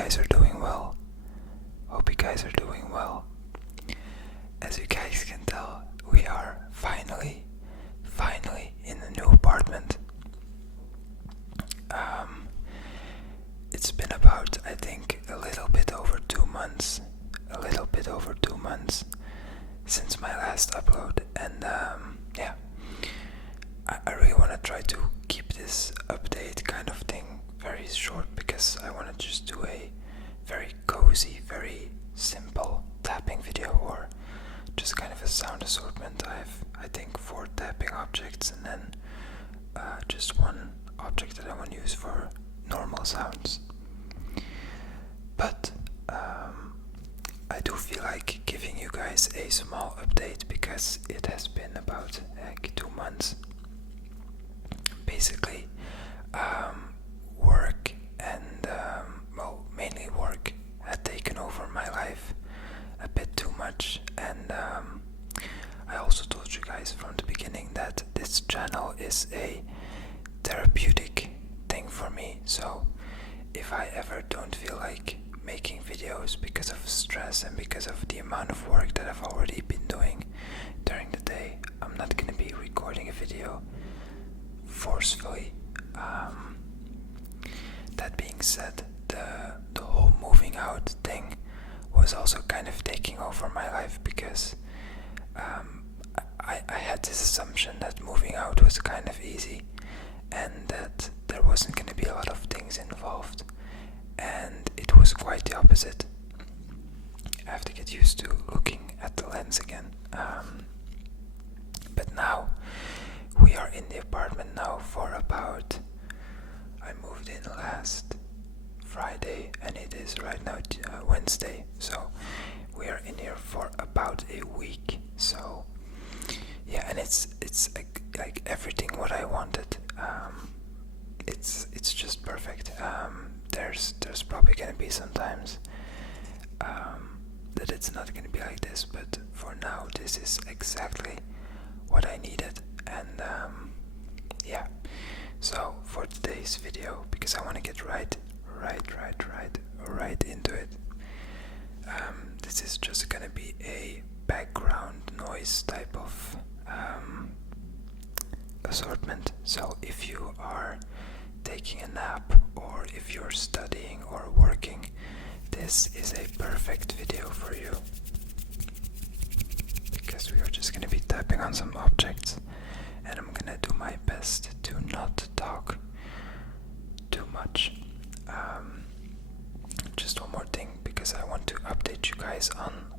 guys are doing well. Hope you guys are doing well. As you guys can tell, we are finally in a new apartment. It's been about, I think, a little bit over 2 months since my last upload, and I really want to try to keep this update kind of thing very short, because I want to just do a very cozy, very simple tapping video, or just kind of a sound assortment. I have, I think, 4 tapping objects, and then just one object that I want to use for normal sounds. But I do feel like giving you guys a small update, because it has been about 2 months. Basically, work and, mainly work had taken over my life a bit too much, and I also told you guys from the beginning that this channel is a therapeutic thing for me. So if I ever don't feel like making videos because of stress and because of the amount of work that I've already been doing during the day, I'm not going to be recording a video forcefully. That being said, the whole moving out thing was also kind of taking over my life, because I had this assumption that moving out was kind of easy and that there wasn't going to be a lot of things involved, and it was quite the opposite. I have to get used to looking at the lens again. But now we are in the apartment now for about, I moved in last Friday and it is right now Wednesday, so we are in here for about a week. So yeah, and it's like everything what I wanted. It's just perfect. There's probably gonna be some times that it's not gonna be like this, but for now this is exactly what I needed. And so for today's video, because I want to get right into it, this is just gonna be a background noise type of assortment. So if you are taking a nap, or if you're studying or working, this is a perfect video for you, because we are just going to be tapping on some objects, and I'm going to do my best to not talk too much. Just one more thing, because I want to update you guys on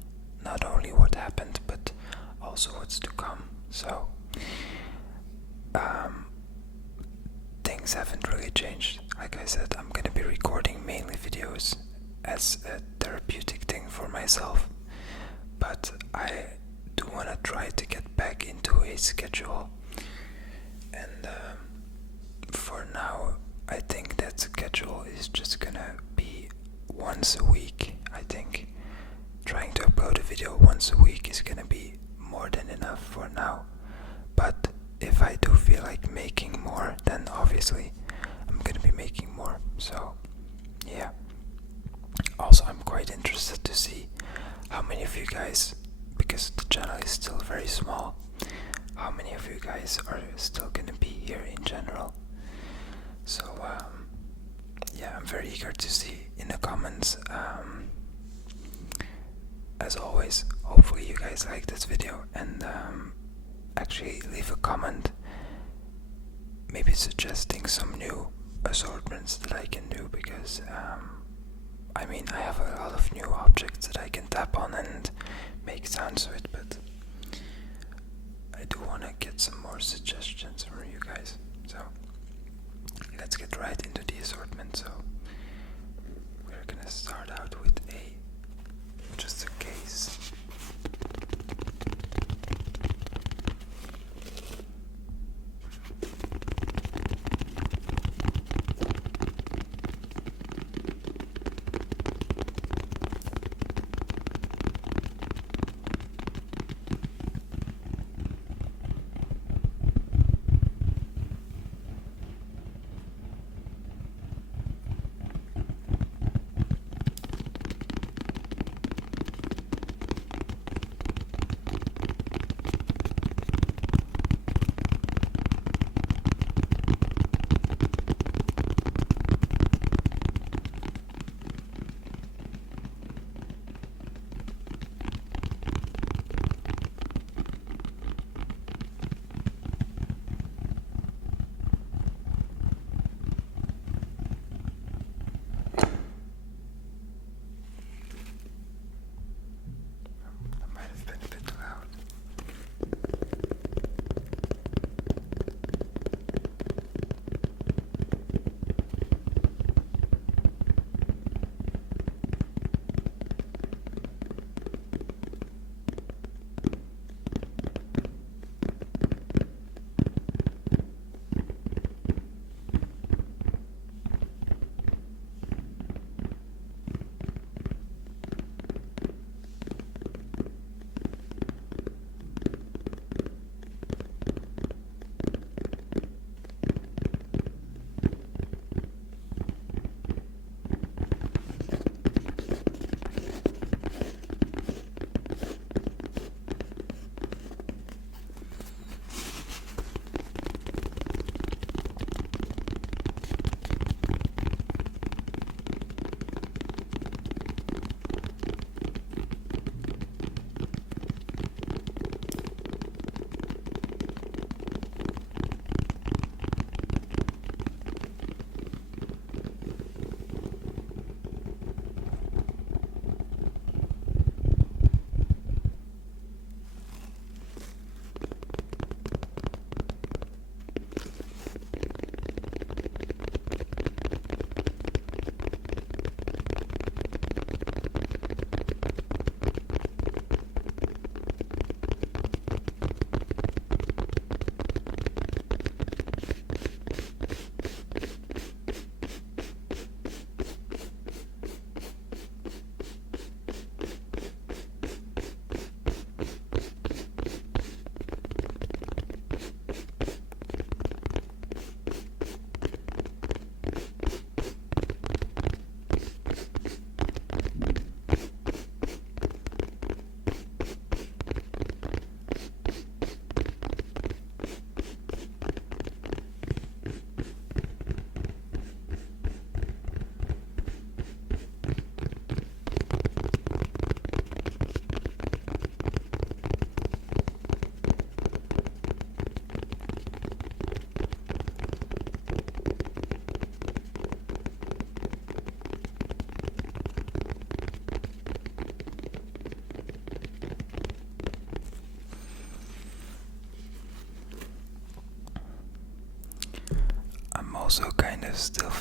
not only what happened, but also what's to come. So things haven't really changed. Like I said, I'm gonna be recording mainly videos as a therapeutic thing for myself, but I do want to try to get back into a schedule, and for now I think that schedule is just gonna be once a week. I think trying to upload a video once a week is gonna be more than enough for now, but if I do feel like making more, then obviously I'm gonna be making more. So yeah. Also, I'm quite interested to see how many of you guys, because the channel is still very small, how many of you guys are still gonna be here in general. So yeah, I'm very eager to see in the comments. As always, hopefully you guys like this video, and actually leave a comment, maybe suggesting some new assortments that I can do, because I mean, I have a lot of new objects that I can tap on and make sounds with, but I do want to get some more suggestions from you guys. So let's get right into the assortment. So we're gonna start out with just a case.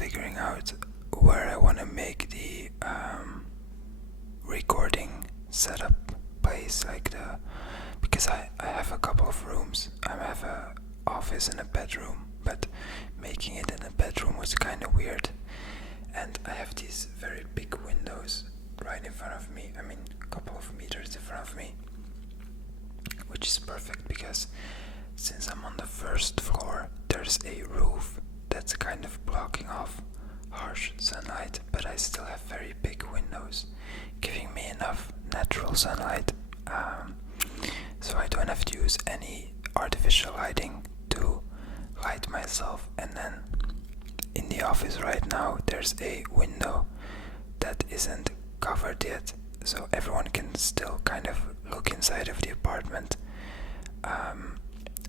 figuring out where I want to make the recording setup place, because I have a couple of rooms. I have a office and a bedroom, but making it in a bedroom was kind of weird. And I have these very big windows right in front of me. I mean, a couple of meters in front of me, which is perfect because since I'm on the first floor, there's a roof that's kind of blocking off harsh sunlight, but I still have very big windows, giving me enough natural sunlight, so I don't have to use any artificial lighting to light myself. And then in the office right now, there's a window that isn't covered yet, so everyone can still kind of look inside of the apartment.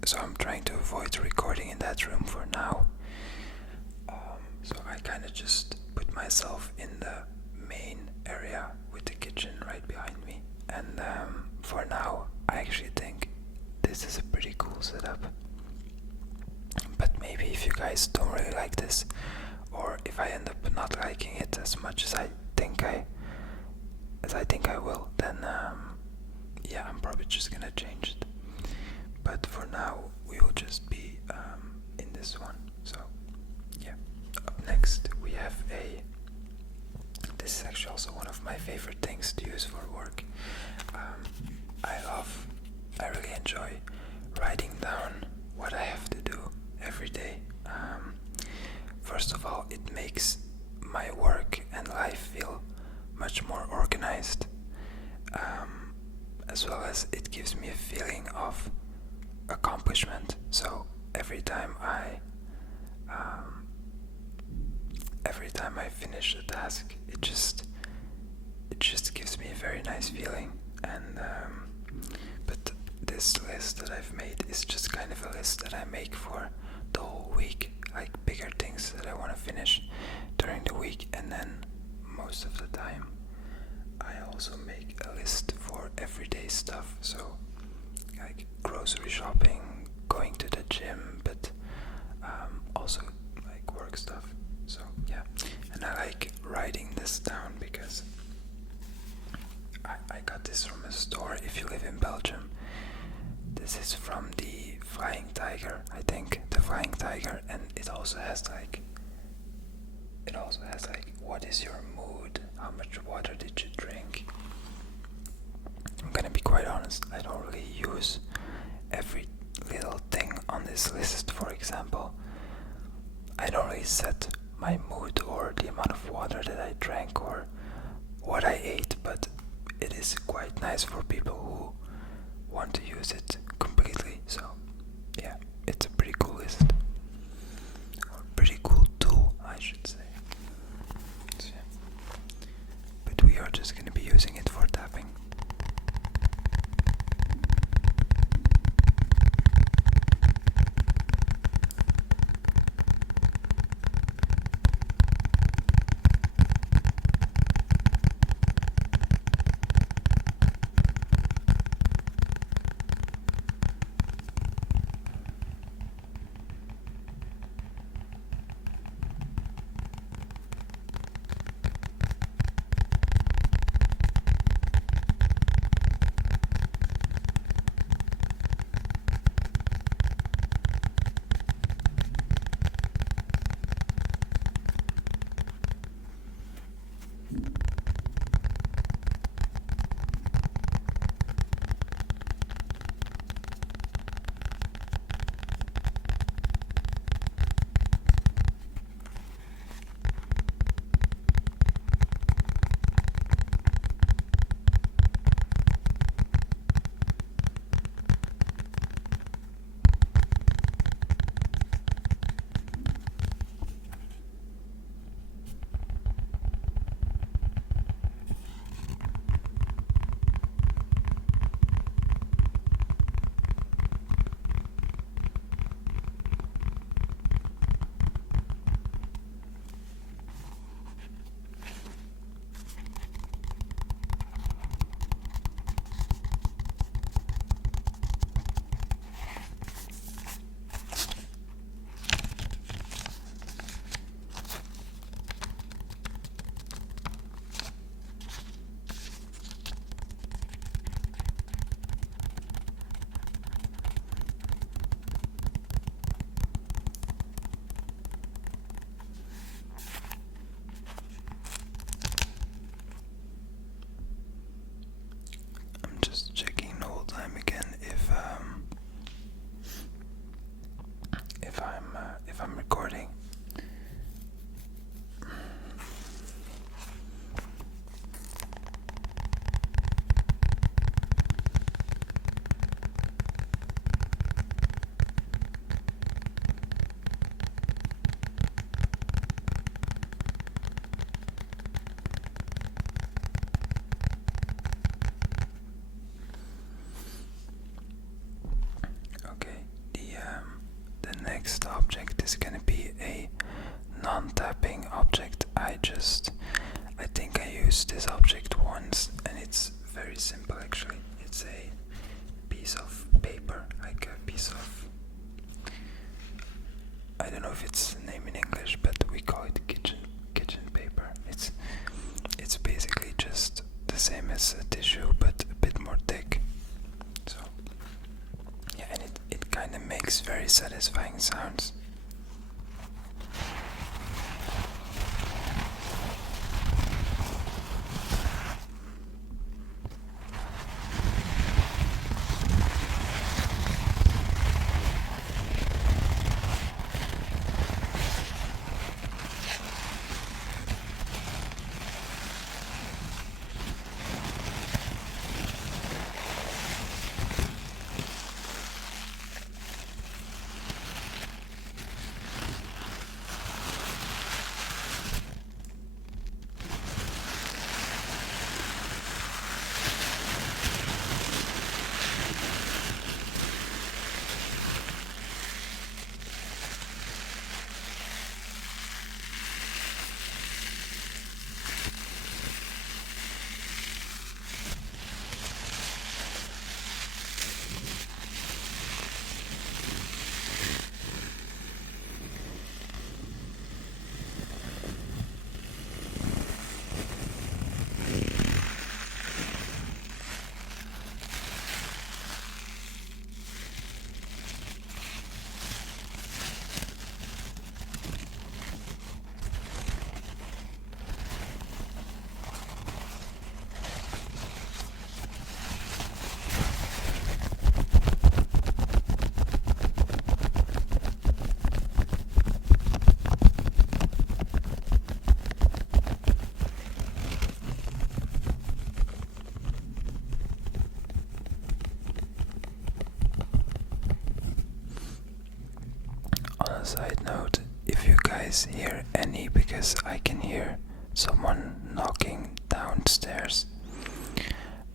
So I'm trying to avoid recording in that room for now. So I kind of just put myself in the main area with the kitchen right behind me. And for now, I actually think this is a pretty cool setup. But maybe if you guys don't really like this, or if I end up not liking it as much as I think I will, then yeah, I'm probably just gonna change it. But for now, we will just be in this one. So yeah. Up next, we have this is actually also one of my favorite things to use for work. I really enjoy writing down what I have to do every day. First of all, it makes my work and life feel much more organized, as well as it gives me a feeling of accomplishment. So every time I finish a task, it just gives me a very nice feeling. And but this list that I've made is just kind of a list that I make for the whole week, like bigger things that I want to finish during the week. And then most of the time I also make a list for everyday stuff, so like grocery shopping, going to the gym, but also like work stuff. So yeah, and I like writing this down because I got this from a store. If you live in Belgium, this is from the Flying Tiger, I think, the Flying Tiger, and it also has like what is your mood, how much water did you drink. I'm gonna be quite honest, I don't really use every little thing on this list. For example, I don't really set my mood or the amount of water that I drank or what I ate, but it is quite nice for people who want to use it completely. So yeah, it's a pretty cool list, or pretty cool tool, I should say. So, yeah. But we are just going to be using it for tapping. I think I used this object once, and it's very simple actually. It's a piece of paper, like a piece of, I don't know if it's the name in English, but we call it kitchen paper. It's basically just the same as a tissue, but a bit more thick. So yeah, and it kind of makes very satisfying sounds. On a side note, if you guys hear any, because I can hear someone knocking downstairs,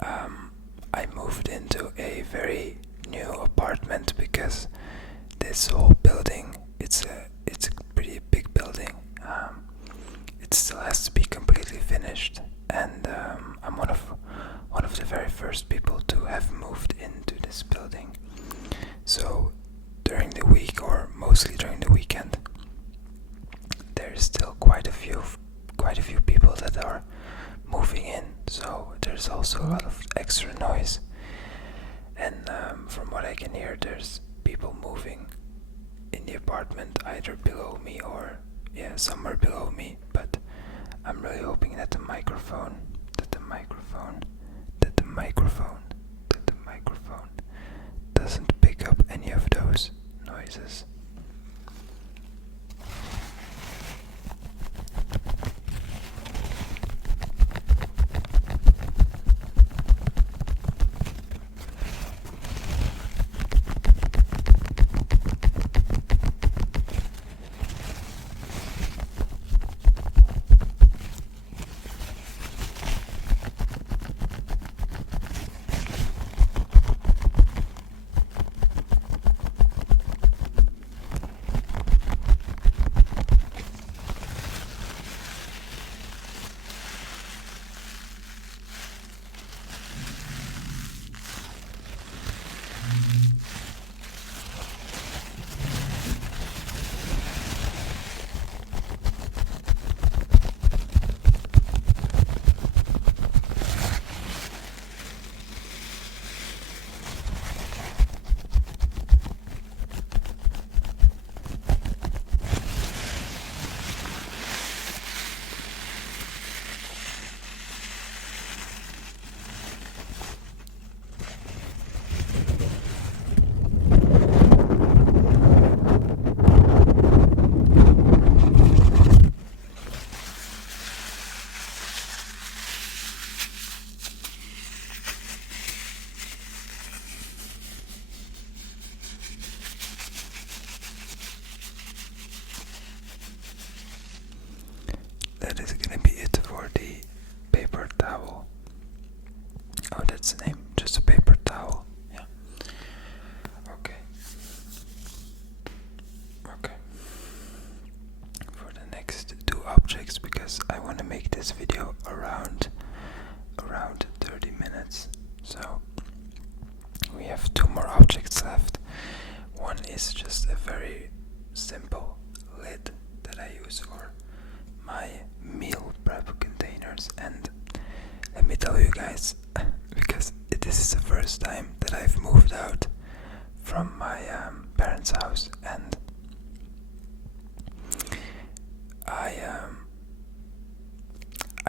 I moved into a very new apartment because this whole building, it's a pretty big building. It still has to be completely finished, and I'm one of the very first people to have moved into this building. So during the week, or mostly during the weekend, there's still quite a few people that are moving in, so there's also a lot of extra noise. And from what I can hear, there's people moving in the apartment either below me or somewhere below me. But I'm really hoping that the microphone doesn't pick up any of those noises. That is gonna be it for the paper towel. Oh, that's the name, just a paper towel. Yeah. Okay. For the next two objects, because I I want to make this video around 30 minutes. So we have 2 more objects left. One is just a very simple lid that I use for my meal prep containers, and let me tell you guys, because this is the first time that I've moved out from my parents' house, and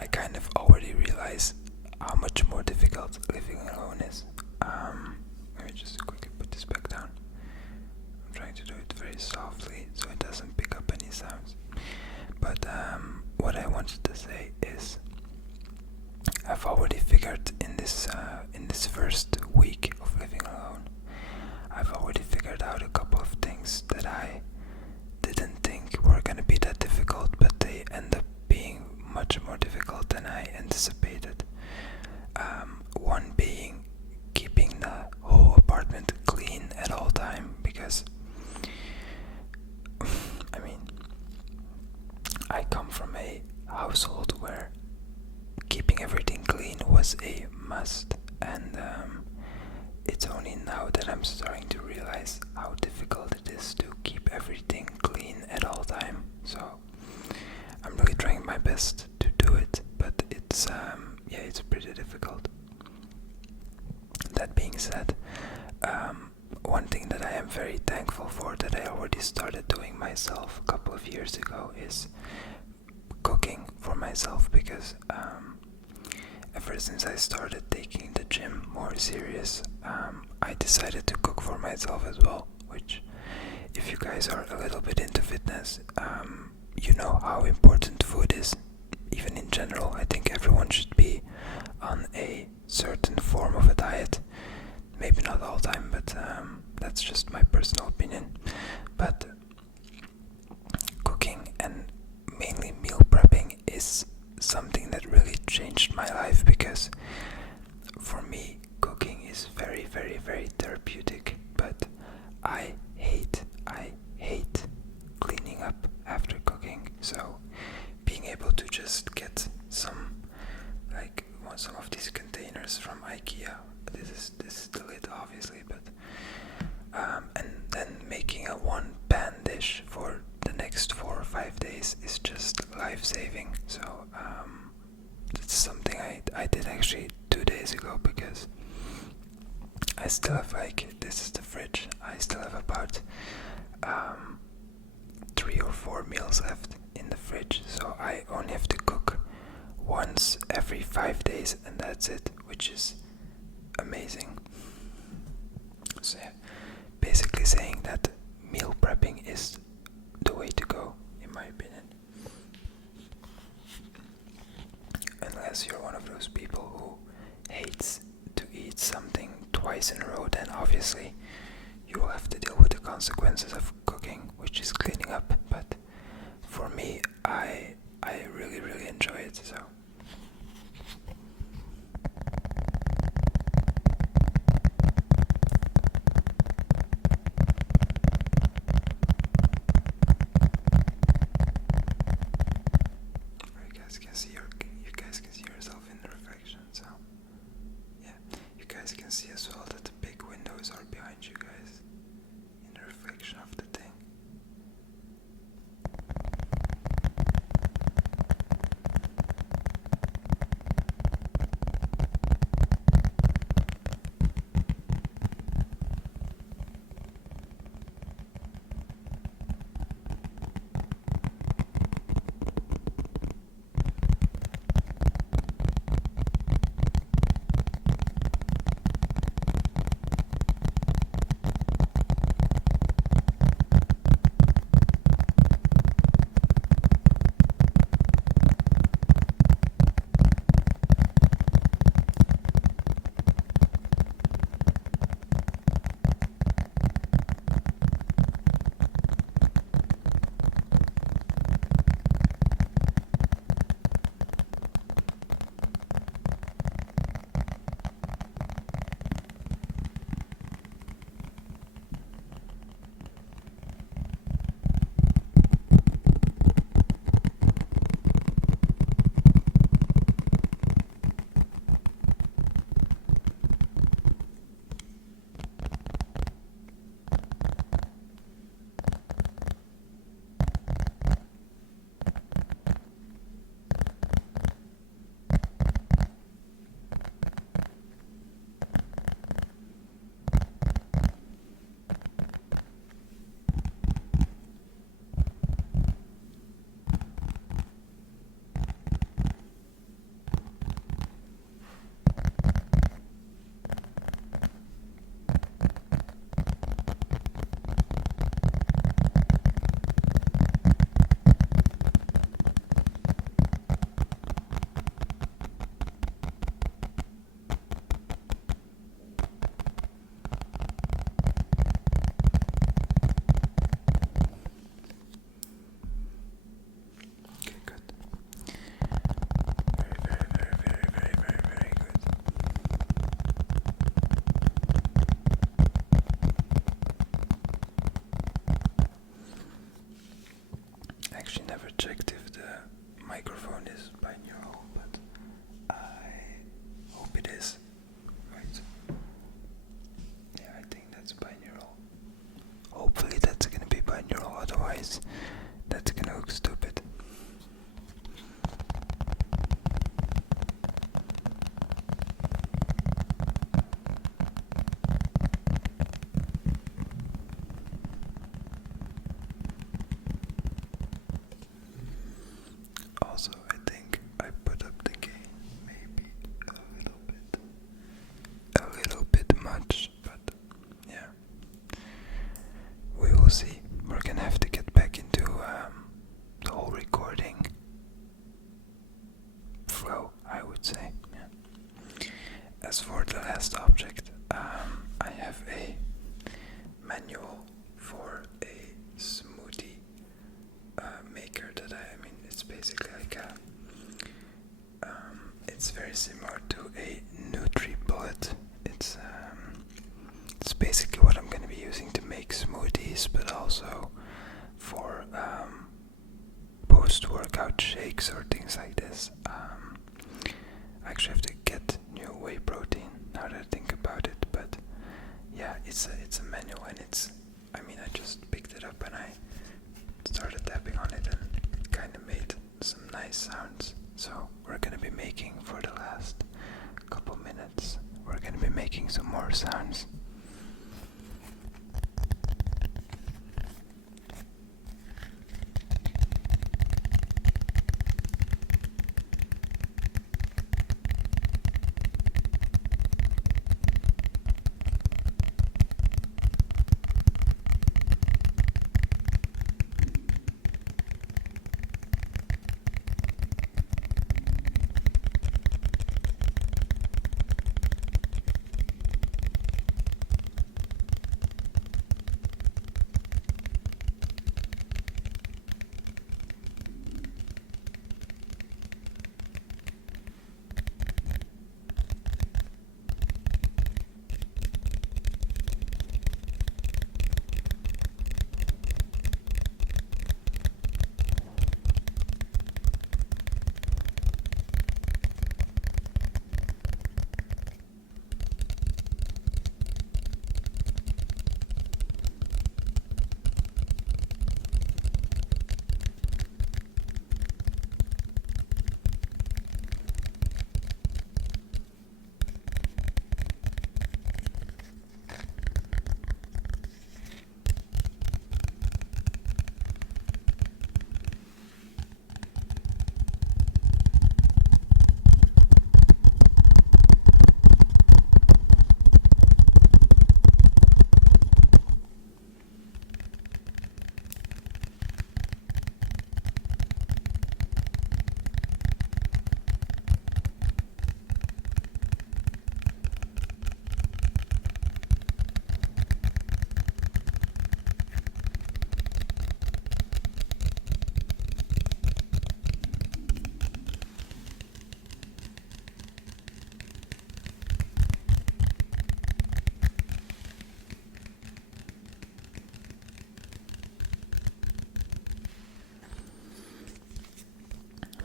I kind of already realize how much more difficult living alone is. Let me just quickly put this back down. I'm trying to do it very softly so it doesn't pick up any sounds. But what I wanted to say is, I've already figured in this first week of living alone, I've already figured out a couple of things that I didn't think were gonna be that difficult, but they end up being much more difficult than I anticipated. One being keeping the whole apartment clean at all time, because I mean, I come from a household where keeping everything clean was a must, and it's only now that I'm starting to realize how difficult it is to keep everything clean at all time. So I'm really trying my best to do it, but it's pretty difficult. That being said, one thing that I am very thankful for that I already started doing myself a couple of years ago is cooking for myself, because ever since I started taking the gym more serious, I decided to cook for myself as well, which, if you guys are a little bit into fitness, you know how important food is. Even in general, I think everyone should be on a certain form of a diet. Maybe not all the time, but that's just my personal opinion. But cooking and mainly meal prepping is something that really changed my life, because for me, cooking is very, very, very therapeutic, but I hate cleaning up after cooking. So being able to just get some of these containers from IKEA, this is the lid obviously, but and then making a one pan dish for the next 4 or 5 days is just life-saving. So it's something I did actually 2 days ago, because I still have, this is the fridge, I still have about 3 or 4 meals left in the fridge, so I only have to cook once every 5 days, and that's it, which is amazing. So yeah, basically saying that meal prepping is the way to go, in my opinion. Unless you're one of those people who hates to eat something twice in a row, then obviously you will have to deal with the consequences of cooking, which is cleaning up. But for me, I really, really enjoy it, so. You guys can see yourself in the reflection, so yeah, you guys can see as well that the big windows are behind you guys in the reflection of the thing. binaural, but I hope it is. Right. Yeah, I think that's binaural. Hopefully that's gonna be binaural, otherwise that's gonna look stupid. Also, I think I put up the gain maybe a little bit much, but yeah, we will see. We're gonna have to get back into the whole recording flow, I would say. Yeah. As for the last object, I have a manual for a smoothie maker that I mean, it's basically like it's very similar to a NutriBullet. It's basically what I'm going to be using to make smoothies, but also for post-workout shakes or things like this. I actually have to get new whey protein now that I think about it, but yeah, it's a manual, and I just picked it up and I started tapping on it, and it kind of made some nice sounds. So we're gonna be making, for the last couple minutes, we're gonna be making some more sounds.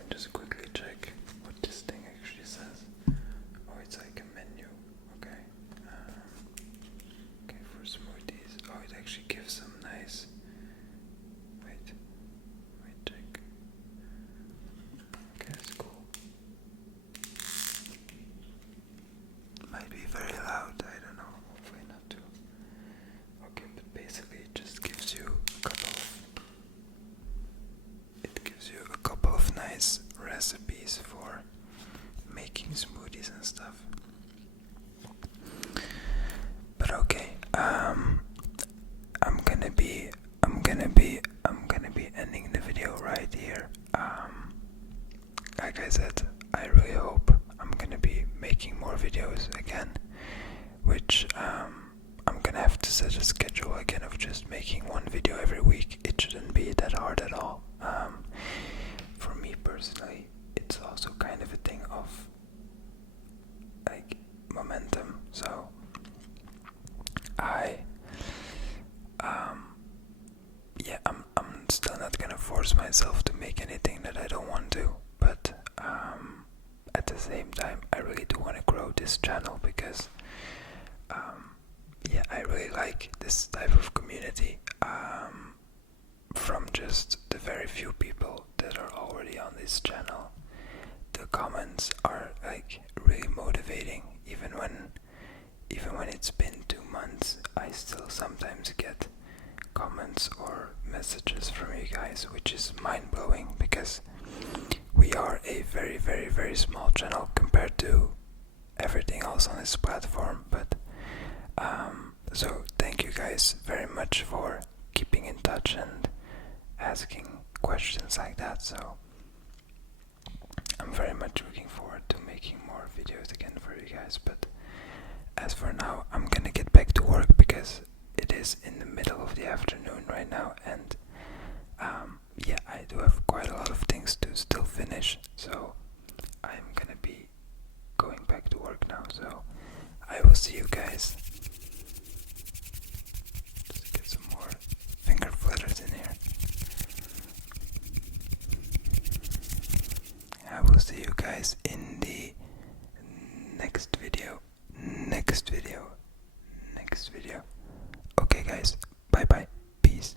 Just quickly check what this thing actually says. Oh, it's like a menu. Okay. Okay, for smoothies. Oh, it actually gives some nice. Wait, check. Okay, that's cool. Might be very loud. I don't know. Hopefully not too. Okay, but basically it just gives you a couple of nice recipes for making smoothies and stuff. But okay, I'm gonna be ending the video right here. Like I said, I really hope I'm gonna be making more videos again, which I'm gonna have to set a schedule again of just making one video every week. It shouldn't be that hard at all. For me personally, it's also kind of a thing of like momentum. So I'm still not gonna force myself to make anything that I don't want to, but this channel because yeah, I really like this type of community from just the very few people that are already on this channel. The comments are like really motivating. Even when it's been 2 months, I still sometimes get comments or messages from you guys, which is mind-blowing because we are a very, very, very small channel compared to everything else on this platform. But so thank you guys very much for keeping in touch and asking questions like that. So I'm very much looking forward to making more videos again for you guys. But as for now, I'm gonna get back to work because it is in the middle of the afternoon right now, and yeah, I do have quite a lot of things to still finish, so I'm gonna be going back to work now. So I will see you guys. Just get some more finger flitters in here. I will see you guys in the next video. Okay guys, bye bye, peace.